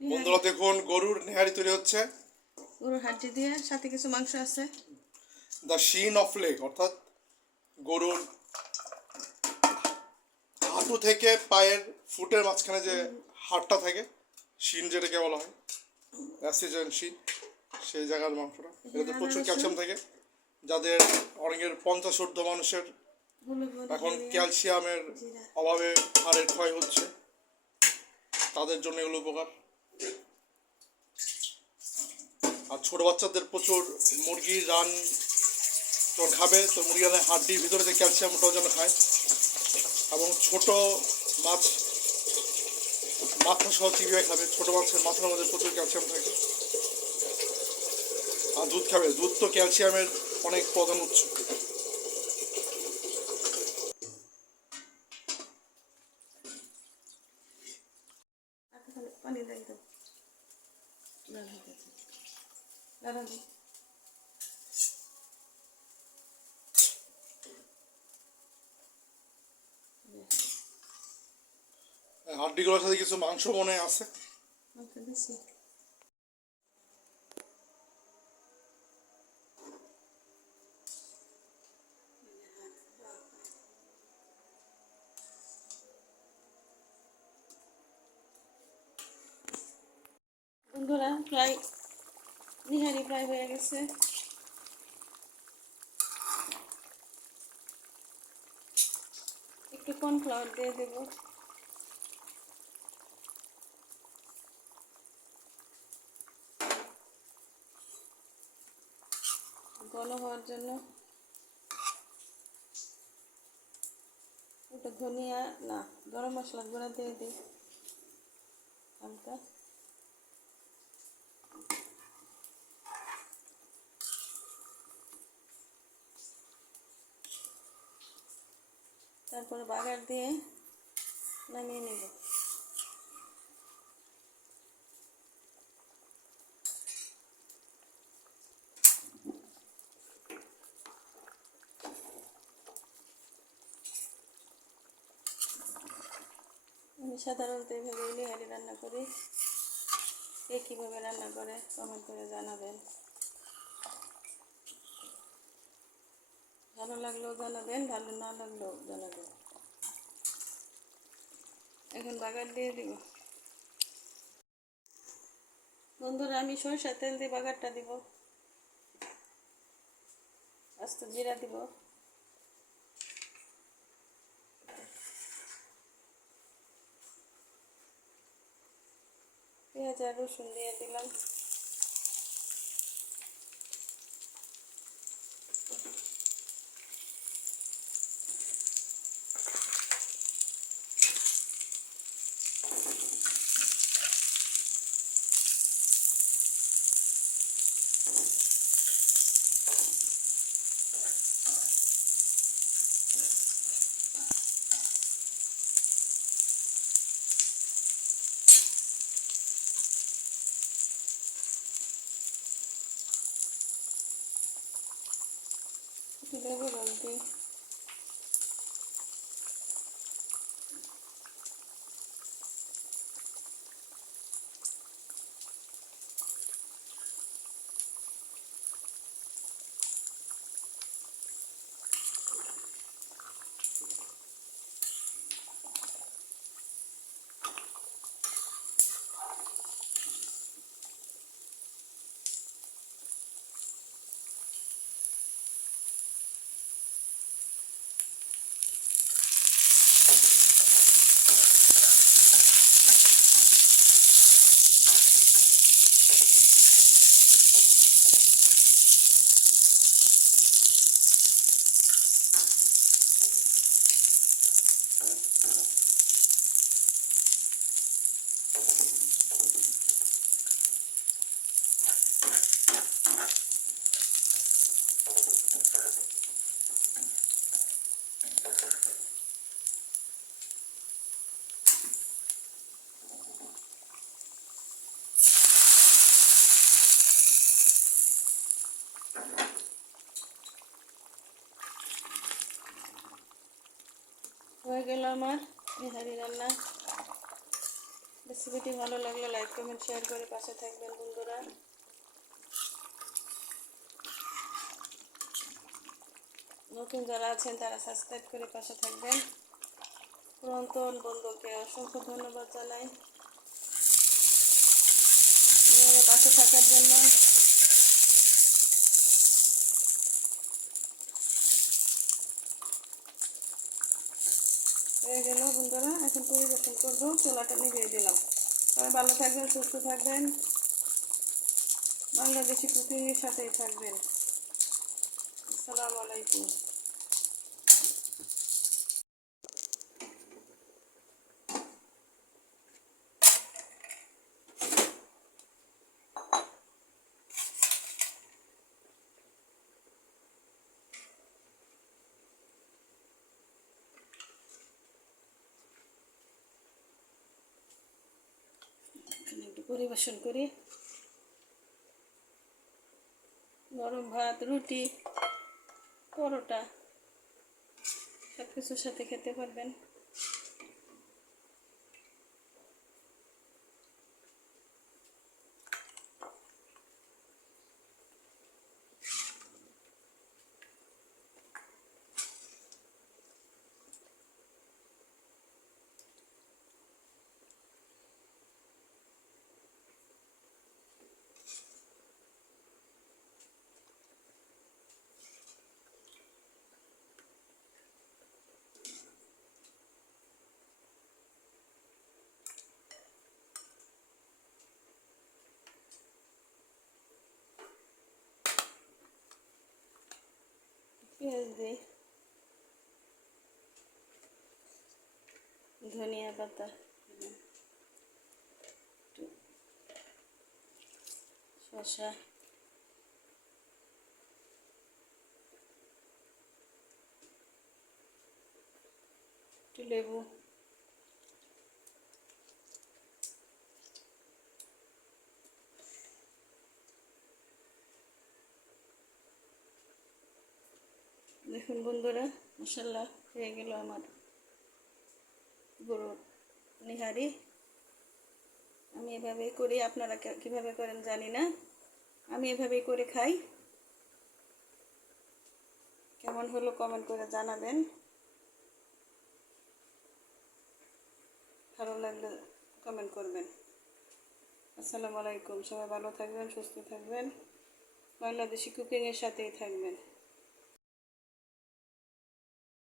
বন্ধুরা দেখুন গরুর নেহারি তৈরি হচ্ছে। গরুর হাড্ডি দিয়ে সাথে কিছু মাংস আছে। দ্য শিন অফ লেগ অর্থাৎ গরুর হাঁটু থেকে পায়ের ফুটের মাঝখানে যে হাড়টা থাকে, শিন যেটাকে বলা হয়, অ্যাসিজেন শিন, সেই জায়গার মাংসটা। এটাতে প্রচুর ক্যালসিয়াম থাকে, যাদের অনেকের 50 ঊর্ধ্ব মানুষের এখন ক্যালসিয়ামের অভাবে হাড়ের ক্ষয় হচ্ছে, তাদের জন্য এগুলো উপকার। আর ছোট বাচ্চাদের প্রচুর মুরগির রান তো খাবে, তো মুরগির রানের হাড্ডির ভিতরে যে ক্যালসিয়াম ওটাও যেন খায়। এবং ছোট মাছ মাথা সহ চিবিয়ে খাবে, ছোট মাছের মাথার মধ্যে প্রচুর ক্যালসিয়াম থাকে। আর দুধ খাবে, দুধ তো ক্যালসিয়ামের অনেক প্রধান উৎস। পানি দিয়ে দাও, লাল হয়ে গেছে, লাল হবে। হাড্ডিগুলোর সাথে কিছু মাংস মনে আছে। মাংস দিছি। বন্ধুরা প্রায় নিহারি প্রায় হয়ে গেছে। একটু কর্নফ্লাওয়ার দিয়ে দেব। ঘন হওয়ার জন্য। একটু ধনিয়া না গরম মশলার গুঁড়া দিয়ে দিই হালকা। তারপরে বাগার দিয়ে নামিয়ে নেব। আমি সাধারণত এইভাবে নিহারি রান্না করি। কে কীভাবে রান্না করে কমেন্ট করে জানাবেন। ভালো লাগলেও জানাবেন, ভালো না লাগলেও জানাবেন। এখন বাগার দিয়ে দিব। বন্ধুরা আমি সরষের তেল দিয়ে বাগারটা দিব। আস্ত জিরা দিব। পেঁয়াজ আর রসুন দিয়ে দিলাম। একটু দেবো হলদি। হয়ে গেল আমার নিহারি রান্না। রেসিপিটি ভালো লাগলে লাইক কমেন্ট শেয়ার করে পাশে থাকবেন বন্ধুরা। নতুন যারা আছেন তারা সাবস্ক্রাইব করে পাশে থাকবেন। পুরাতন বন্ধুকে অসংখ্য ধন্যবাদ জানাই এভাবে পাশে থাকার জন্য। হয়ে গেল বন্ধুরা, এখন পরিবেশন করবো। চুলাটা নিভিয়ে দিলাম। সবাই ভালো থাকবেন, সুস্থ থাকবেন, বাংলাদেশি কুকিংয়ের সাথেই থাকবেন। আসসালামু আলাইকুম। একটু পরিবেশন করি। গরম ভাত, রুটি, পরোটা সব কিছুর সাথে খেতে পারবেন। পেঁয়াজ দিই, ধনিয়া পাতা, শসা, একটু লেবু, দেখুন বন্ধুরা, মাশাআল্লাহ হয়ে গেল আমার গরুর নিহারি। আমি এভাবেই করি, আপনারা কীভাবে করেন জানি না, আমি এভাবেই করে খাই। কেমন হলো কমেন্ট করে জানাবেন, ভালো লাগলে কমেন্ট করবেন। আসসালামু আলাইকুম। সবাই ভালো থাকবেন, সুস্থ থাকবেন, বাংলাদেশি কুকিংয়ের সাথেই থাকবেন।